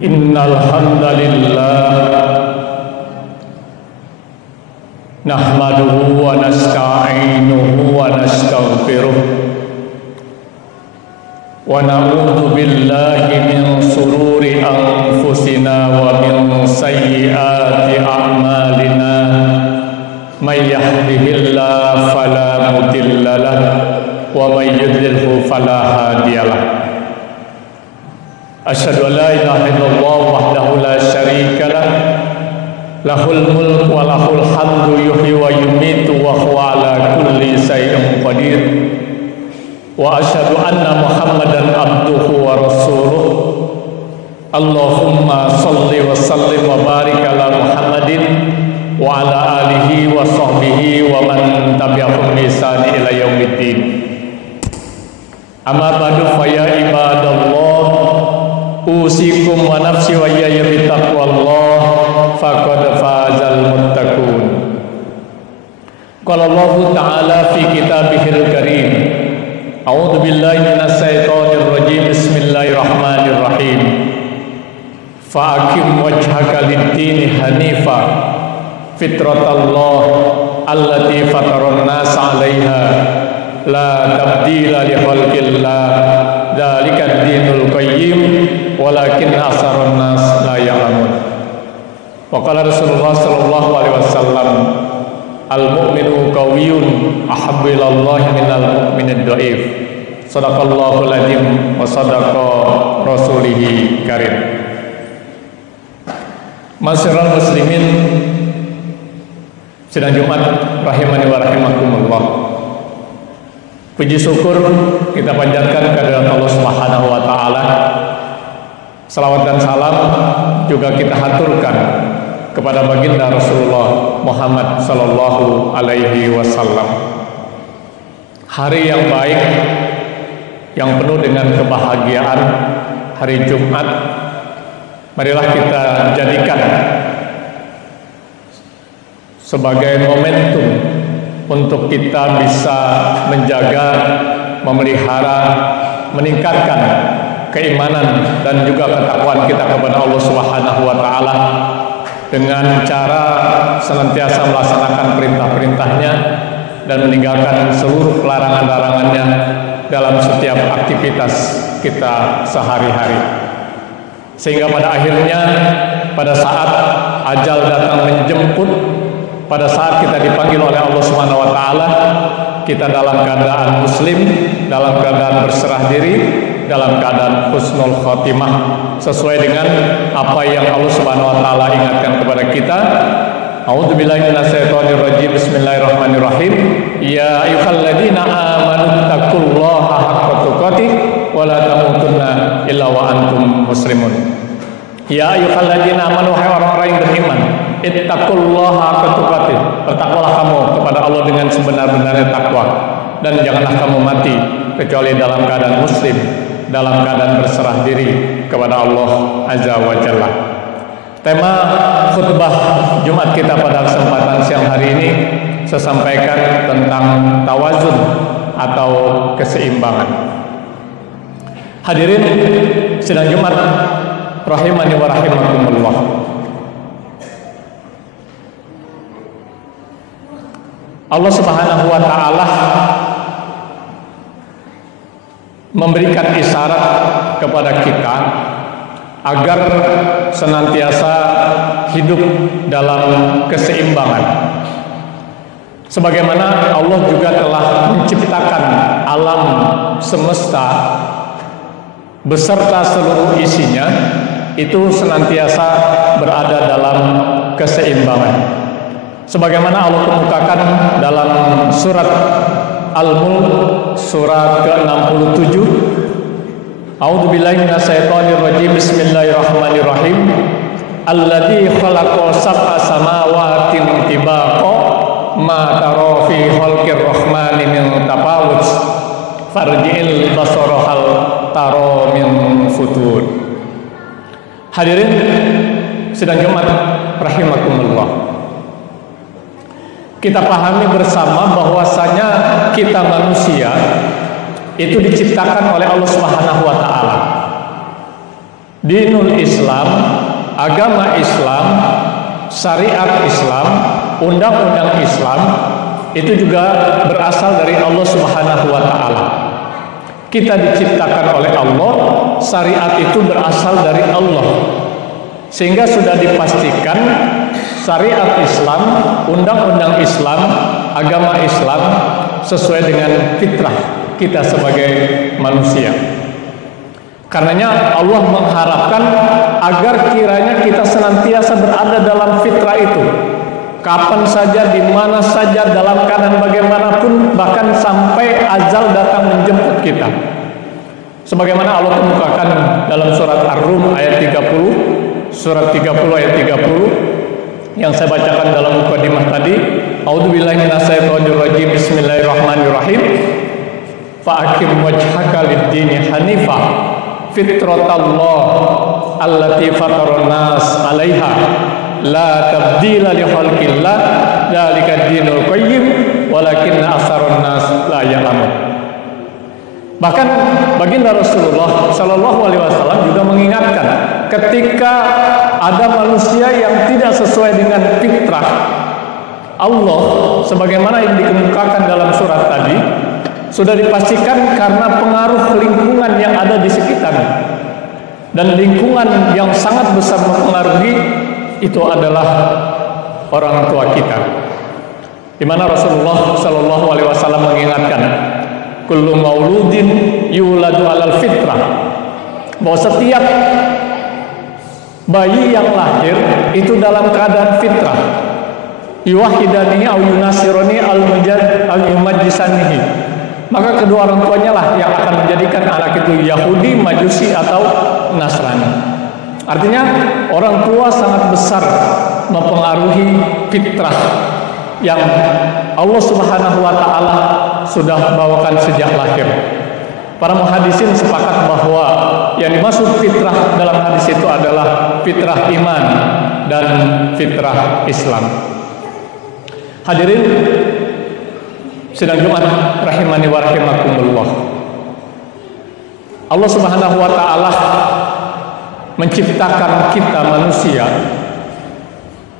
Innal hamdalillah nahmaduhu wa nasta'inuhu wa nastaghfiruh wa na'udzu billahi min sururi anfusina wa min sayyiati a'malina may yahdihillahu fala mudilla lahu wa may yudlilhu fala hadiyalah. Asyhadu an la ilaha illallah wahdahu la syarika lah, lahul mulk wa lahul hamdu yuhyi wa yumitu wa huwa ala kulli syai'in qadir. Wa asyhadu anna Muhammadan abduhu wa rasuluh. Allahumma shalli wa sallim wa barik ala Muhammadin wa ala alihi wa sahbihi wa man tabi'ahum bi ihsan ila yaumiddin. Amma ba'du fa ya ibadallah, usikum wa nafsi wa iyaya bitaqwallah faqad fazal muttaqun. Qala Allah Ta'ala fi kitabihil karim, a'udzu billahi minasy syaithanir rajim, bismillahirrahmanirrahim. Fa'aqim wajhaka lid-dini hanifa fitratallah allati fataran nas 'alaiha la tabdila li khalqillah dzalika ad-dinul qayyim walakin aksarun nas la ya'lamun. Wa qala Rasulullah sallallahu alaihi wasallam, al-mu'minu qawiyyun ahabbu ilallahi minal mu'minid dhaif. Shadaqallahul adzim wa sadaqa rasulihi karim. Masyiral muslimin sidang Jumat rahimani wa rahimakumullah. Puji syukur kita panjatkan kehadirat Allah Subhanahu wa taala. Salawat dan salam juga kita haturkan kepada baginda Rasulullah Muhammad sallallahu alaihi wasallam. Hari yang baik, yang penuh dengan kebahagiaan, hari Jumat, marilah kita jadikan sebagai momentum untuk kita bisa menjaga, memelihara, meningkatkan keimanan dan juga ketakwaan kita kepada Allah Subhanahu wa taala dengan cara senantiasa melaksanakan perintah-perintahnya dan meninggalkan seluruh larangan-larangannya dalam setiap aktivitas kita sehari-hari. Sehingga pada akhirnya, pada saat ajal datang menjemput, pada saat kita dipanggil oleh Allah Subhanahu wa taala, kita dalam keadaan muslim, dalam keadaan berserah diri, dalam keadaan husnul khotimah, sesuai dengan apa yang Allah Subhanahu wa taala ingatkan kepada kita. A'udzubillahi minasyaitonir rajim, bismillahirrahmanirrahim. Ya ayyuhalladzina amanu taqullaha haqqa tuqatih wa la tamutunna illa wa antum muslimun. Ya ayyuhalladzina amanu, hai orang-orang yang beriman, ittaqullaha haqqa tuqatih, bertakwalah kamu kepada Allah dengan sebenar-benarnya takwa, dan janganlah kamu mati kecuali dalam keadaan muslim, dalam keadaan berserah diri kepada Allah Azza wa Jalla. Tema khutbah Jumat kita pada kesempatan siang hari ini saya sampaikan tentang tawazun atau keseimbangan. Hadirin sidang Jumat rahimani wa rahimakumullah. Allah Subhanahu wa taala memberikan isyarat kepada kita agar senantiasa hidup dalam keseimbangan. Sebagaimana Allah juga telah menciptakan alam semesta beserta seluruh isinya itu senantiasa berada dalam keseimbangan. Sebagaimana Allah kemukakan dalam surat Al-Mulk surat ke-67, A'udzubillahi minasyaitonir rajim, bismillahirrahmanirrahim. Alladzi khalaqa sab'a samawatin tibaqa ma tara fi khalqir rahmani min tafawut farji'il basara hal tara min futur. Hadirin sidang Jumat rahimakumullah. Kita pahami bersama bahwasanya kita manusia itu diciptakan oleh Allah Subhanahu wa taala. dinul Islam, agama Islam, syariat Islam, undang-undang Islam itu juga berasal dari Allah Subhanahu wa taala. Kita diciptakan oleh Allah, syariat itu berasal dari Allah. Sehingga sudah dipastikan syariat Islam, undang-undang Islam, agama Islam sesuai dengan fitrah kita sebagai manusia. Karenanya Allah mengharapkan agar kiranya kita senantiasa berada dalam fitrah itu. Kapan saja, di mana saja, dalam keadaan bagaimanapun, bahkan sampai ajal datang menjemput kita. Sebagaimana Allah kemukakan dalam surat Ar-Rum ayat 30, surat 30 ayat 30 yang saya bacakan dalam mukadimah tadi. A'udzubillahi minasyaitonir rajim. Bismillahirrahmanirrahim. Fa'aqim wajhaka lid-dini hanifah fitratallah allati fataran nas 'alaiha la tabdila li khalqillah dzalika dinul qayyim walakinna aktsaran nas la ya'lamun. Bahkan baginda Rasulullah Shallallahu alaihi wasallam juga mengingatkan ketika ada manusia yang tidak sesuai dengan fitrah Allah sebagaimana yang dikemukakan dalam surat tadi, sudah dipastikan karena pengaruh lingkungan yang ada di sekitar. Dan lingkungan yang sangat besar mempengaruhi itu adalah orang tua kita. Di mana Rasulullah Shallallahu alaihi wasallam mengingatkan, kullu mauludin yuladu alal fitrah, bahwa setiap bayi yang lahir itu dalam keadaan fitrah. Yuwahidanihi au yunasironi al-yumajjisanihi, maka kedua orang tuanya lah yang akan menjadikan anak itu Yahudi, Majusi atau Nasrani. Artinya orang tua sangat besar mempengaruhi fitrah yang Allah Subhanahu wa taala sudah bawakan sejak lahir. Para muhadisin sepakat bahwa yang dimaksud fitrah dalam hadis itu adalah fitrah iman dan fitrah Islam. Hadirin sidang Jumat rahimani wa rahimakumullah. Allah Subhanahu wa taala menciptakan kita manusia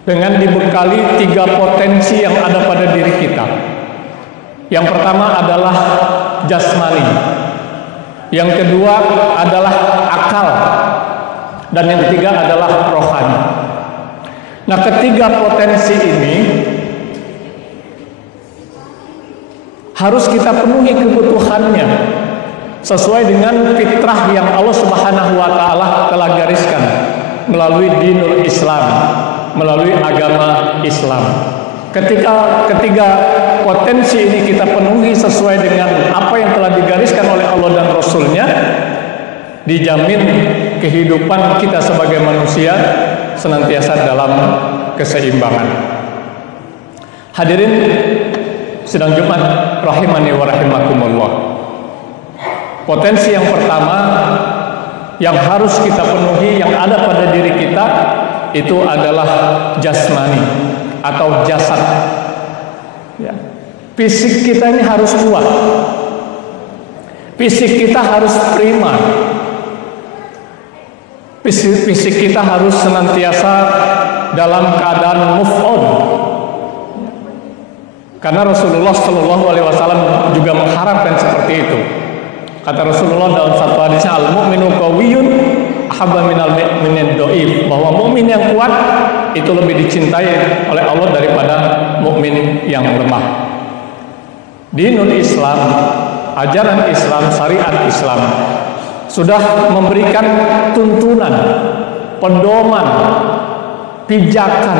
dengan dibekali 3 potensi yang ada pada diri kita. Yang pertama adalah jasmani, yang kedua adalah akal, dan yang ketiga adalah rohani. Nah, ketiga potensi ini harus kita penuhi kebutuhannya sesuai dengan fitrah yang Allah Subhanahu wa taala telah gariskan melalui dinul Islam, melalui agama Islam. Ketika ketiga potensi ini kita penuhi sesuai dengan apa yang telah digariskan oleh Allah dan Rasul-Nya, dijamin kehidupan kita sebagai manusia senantiasa dalam keseimbangan. Hadirin sidang Jumat rahimani wa rahimakumullah. Potensi yang pertama yang harus kita penuhi yang ada pada diri kita itu adalah jasmani atau jasad. Ya. Fisik kita ini harus kuat. Fisik kita harus prima. Fisik kita harus senantiasa dalam keadaan move on. Karena Rasulullah Shallallahu alaihi wasallam juga mengharapkan seperti itu. Kata Rasulullah dalam satu hadisnya, al-mu'minu qawiyyun ahabba minal mu'minin dhaif, bahwa mukmin yang kuat itu lebih dicintai oleh Allah daripada mukmin yang lemah. Dinul Islam, ajaran Islam, syariat Islam sudah memberikan tuntunan, pedoman, pijakan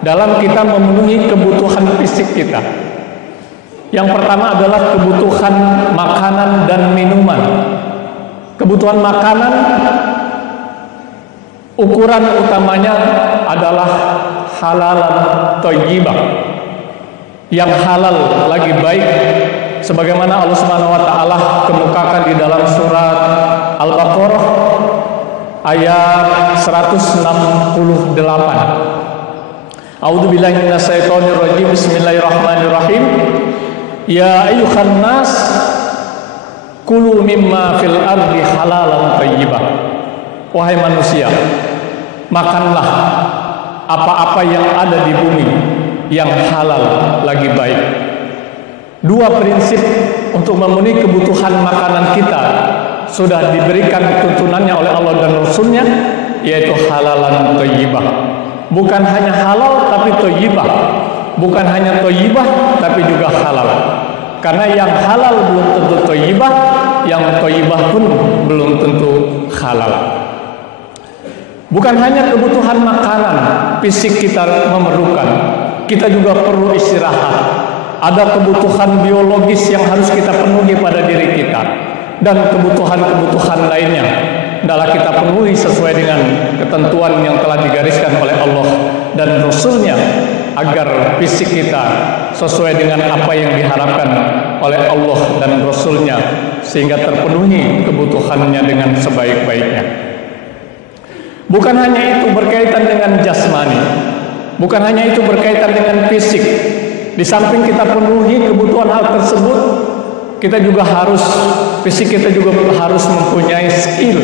dalam kita memenuhi kebutuhan fisik kita. Yang pertama adalah kebutuhan makanan dan minuman. Kebutuhan makanan, ukuran utamanya adalah halalan thayyibah, yang halal lagi baik, sebagaimana Allah Subhanahu wa taala kemukakan di dalam surat Al-Baqarah ayat 168. A'udzubillahi minasyaitonir rajim. Bismillahirrahmanirrahim. Ya ayyuhan nas kulu mimma fil ardi halalan thayyibah wahai manusia, makanlah apa-apa yang ada di bumi yang halal lagi baik. Dua prinsip untuk memenuhi kebutuhan makanan kita sudah diberikan tuntunannya oleh Allah dan Rasulnya, yaitu halalan thayyibah. Bukan hanya halal tapi thayyibah. Bukan hanya thayyibah tapi juga halal. Karena yang halal belum tentu thayyibah, yang thayyibah pun belum tentu halal. Bukan hanya kebutuhan makanan fisik kita memerlukan, kita juga perlu istirahat. Ada kebutuhan biologis yang harus kita penuhi pada diri kita, dan kebutuhan-kebutuhan lainnya adalah kita penuhi sesuai dengan ketentuan yang telah digariskan oleh Allah dan Rasul-Nya, agar fisik kita sesuai dengan apa yang diharapkan oleh Allah dan Rasul-Nya, sehingga terpenuhi kebutuhannya dengan sebaik-baiknya. Bukan hanya itu berkaitan dengan jasmani, bukan hanya itu berkaitan dengan fisik. Di samping kita penuhi kebutuhan hal tersebut, kita juga harus, fisik kita juga harus mempunyai skill,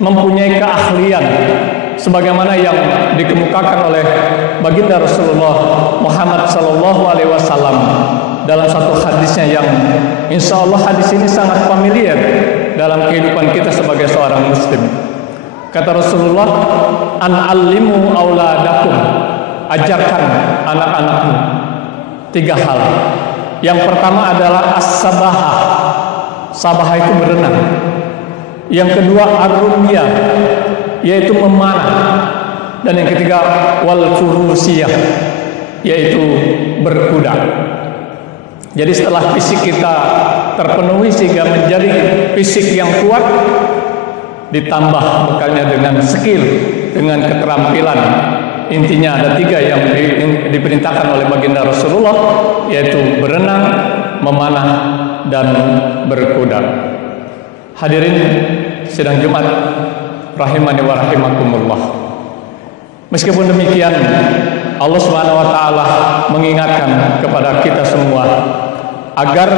mempunyai keahlian, sebagaimana yang dikemukakan oleh baginda Rasulullah Muhammad SAW dalam satu hadisnya yang insya Allah hadis ini sangat familiar dalam kehidupan kita sebagai seorang muslim. Kata Rasulullah, "An-allimu auladakum," ajarkan anak-anakmu 3 hal. Yang pertama adalah as-sabahah. Sabahah itu berenang. Yang kedua ar-rumyah, yaitu memanah. Dan yang ketiga wal furusiyah, yaitu berkuda. Jadi setelah fisik kita terpenuhi sehingga menjadi fisik yang kuat, ditambah bekalnya dengan skill, dengan keterampilan. Intinya ada 3 yang diperintahkan oleh baginda Rasulullah, yaitu berenang, memanah, dan berkuda. Hadirin sidang Jumat rahimani wa rahimakumullah. Meskipun demikian, Allah Subhanahu wa taala mengingatkan kepada kita semua agar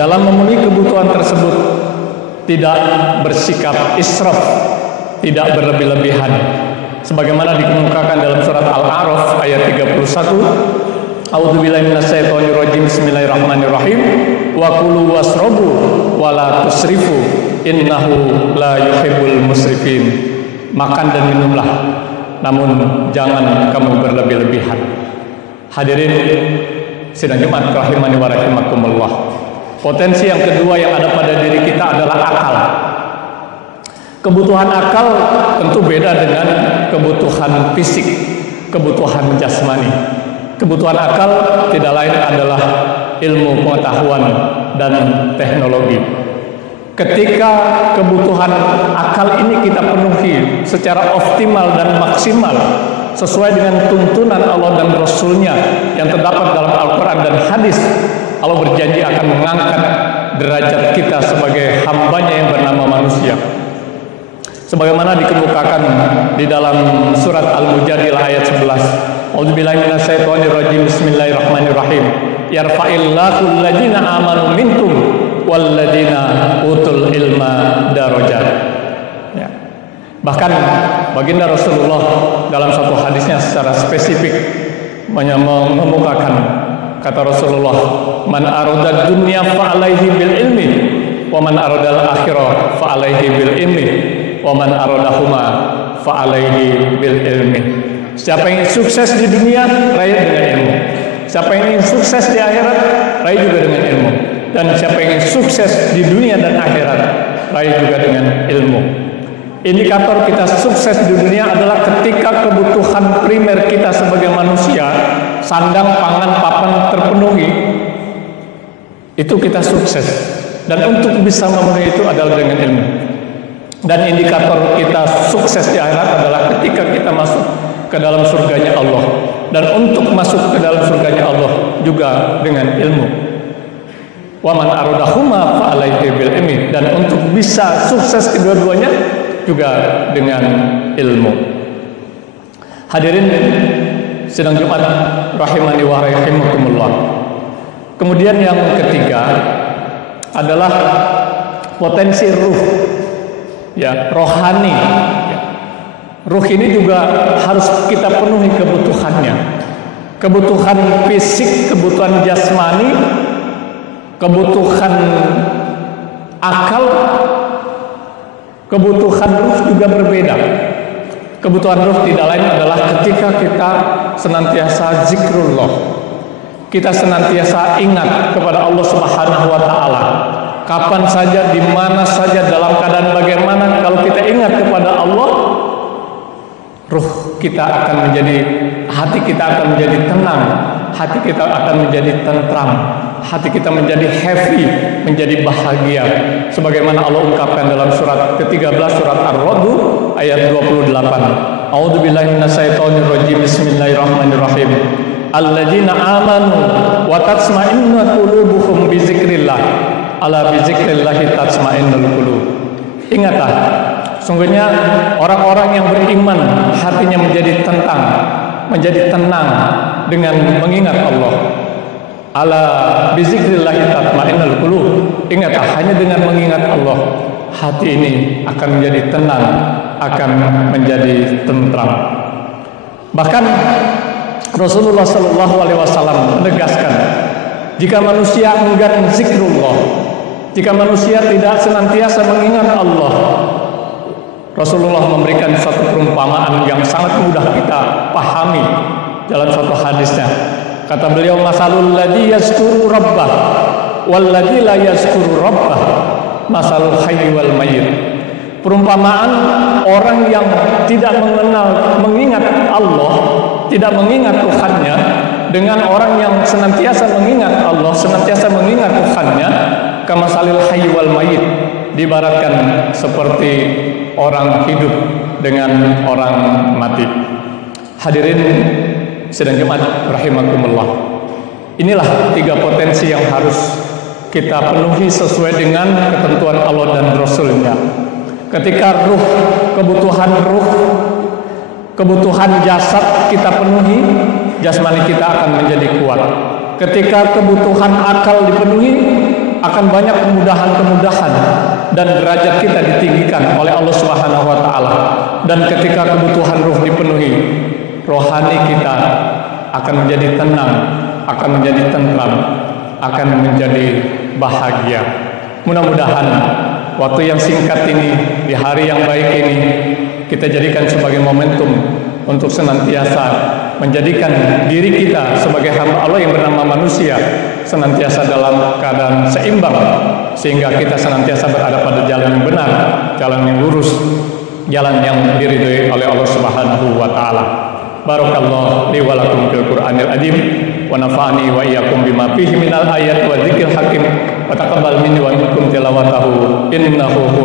dalam memenuhi kebutuhan tersebut tidak bersikap israf, tidak berlebih-lebihan. Sebagaimana dikemukakan dalam surat Al-A'raf ayat 31, A'udzubillahi minasyaitonirrajim, bismillahirrahmanirrahim, wa kulu wasrobu wa la tusrifu innahu la yuhibbul musrifin. Makan dan minumlah, namun jangan kamu berlebih-lebihan. Hadirin sidang Jumat rahimani wa rahimakumullah. Potensi yang kedua yang ada pada diri kita adalah akal. Kebutuhan akal tentu beda dengan kebutuhan fisik, kebutuhan jasmani. Kebutuhan akal tidak lain adalah ilmu pengetahuan dan teknologi. Ketika kebutuhan akal ini kita penuhi secara optimal dan maksimal sesuai dengan tuntunan Allah dan Rasul-Nya yang terdapat dalam Al-Quran dan hadis, Allah berjanji akan mengangkat derajat kita sebagai hambanya yang bernama manusia. Sebagaimana dikemukakan di dalam surat Al-Mujadilah ayat 11. A'udzubillahi minasyaitonirrajim, bismillahirrahmanirrahim. Yarfa'illahu alladziina aamanu minkum walladziina utul ilma darajat. Ya. Bahkan baginda Rasulullah dalam satu hadisnya secara spesifik mengemukakan, kata Rasulullah, man aradad dunya fa alaihi bil ilmi wa man aradal akhirah fa alaihi bil ilmi wa man aradahuma fa alaihi bil ilmi. Siapa yang ingin sukses di dunia, raih dengan ilmu. Siapa yang ingin sukses di akhirat, raih juga dengan ilmu. Dan siapa yang ingin sukses di dunia dan akhirat, raih juga dengan ilmu. Indikator kita sukses di dunia adalah ketika kebutuhan primer kita sebagai manusia, sandang, pangan, papan terpenuhi, itu kita sukses. Dan untuk bisa memenuhi itu adalah dengan ilmu. Dan indikator kita sukses di akhirat adalah ketika kita masuk ke dalam surganya Allah. Dan untuk masuk ke dalam surganya Allah juga dengan ilmu. Wa man aradahuma fa alaihi bil ilmi. Dan untuk bisa sukses kedua-duanya juga dengan ilmu. Hadirin sidang Jumat rahimani wa rahimakumullah. Kemudian yang ketiga adalah potensi ruh, ya, rohani. Ya. Ruh ini juga harus kita penuhi kebutuhannya. Kebutuhan fisik, kebutuhan jasmani, kebutuhan akal, kebutuhan ruh juga berbeda. Kebutuhan ruh tidak lain adalah ketika kita senantiasa zikrullah, kita senantiasa ingat kepada Allah Subhanahu wa Ta'ala. Kapan saja, di mana saja, dalam keadaan bagaimana, kalau kita ingat kepada Allah, ruh kita akan menjadi, hati kita akan menjadi tenang, hati kita akan menjadi tentram, hati kita menjadi happy, menjadi bahagia. Sebagaimana Allah ungkapkan dalam surat ke-13 surat Ar-Ra'd ayat 28. A'udzubillahi minasyaitonirrajim. Bismillahirrahmanirrahim. Alladzina amanu wa tatma'innu qulubuhum bi dzikrillah. Ala bi dzikrillah tatma'innul qulub. Ingatlah, sungguhnya orang-orang yang beriman hatinya menjadi tentang, menjadi tenang dengan mengingat Allah. Ala bi dzikrillah tatma'innul qulub. Ingatlah, hanya dengan mengingat Allah, hati ini akan menjadi tenang, akan menjadi tentram. Bahkan Rasulullah Shallallahu Alaihi Wasallam menegaskan, jika manusia enggan zikrullah, jika manusia tidak senantiasa mengingat Allah, Rasulullah memberikan suatu perumpamaan yang sangat mudah kita pahami dalam suatu hadisnya. Kata beliau, masalul ladzi yazkuru rabbah wal ladzi la yazkuru rabbah masalul hayy wal mayyit. Perumpamaan orang yang tidak mengingat Allah, tidak mengingat Tuhannya, dengan orang yang senantiasa mengingat Allah, senantiasa mengingat Tuhannya, kamasalil hayy wal mayyit, diibaratkan seperti orang hidup dengan orang mati. Hadirin sidang Jumat rahimakumullah. Inilah tiga potensi yang harus kita penuhi sesuai dengan ketentuan Allah dan Rasul-Nya. Ketika ruh, kebutuhan jasad kita penuhi, jasmani kita akan menjadi kuat. Ketika kebutuhan akal dipenuhi, akan banyak kemudahan-kemudahan dan derajat kita ditinggikan oleh Allah Subhanahu wa Ta'ala. Dan ketika kebutuhan ruh dipenuhi, rohani kita akan menjadi tenang, akan menjadi tentram, akan menjadi bahagia. Mudah-mudahan waktu yang singkat ini, di hari yang baik ini, kita jadikan sebagai momentum untuk senantiasa menjadikan diri kita sebagai hamba Allah yang bernama manusia senantiasa dalam keadaan seimbang, sehingga kita senantiasa berada pada jalan yang benar, jalan yang lurus, jalan yang diridhoi oleh Allah Subhanahu wa Ta'ala. Barakallahu li wa lakum fil Qur'anil azim wa nafa'ani wa iyyakum bima fihi minal ayat wa dzikril hakim wa taqabbal minni wa minkum tilawatahu innahu huwa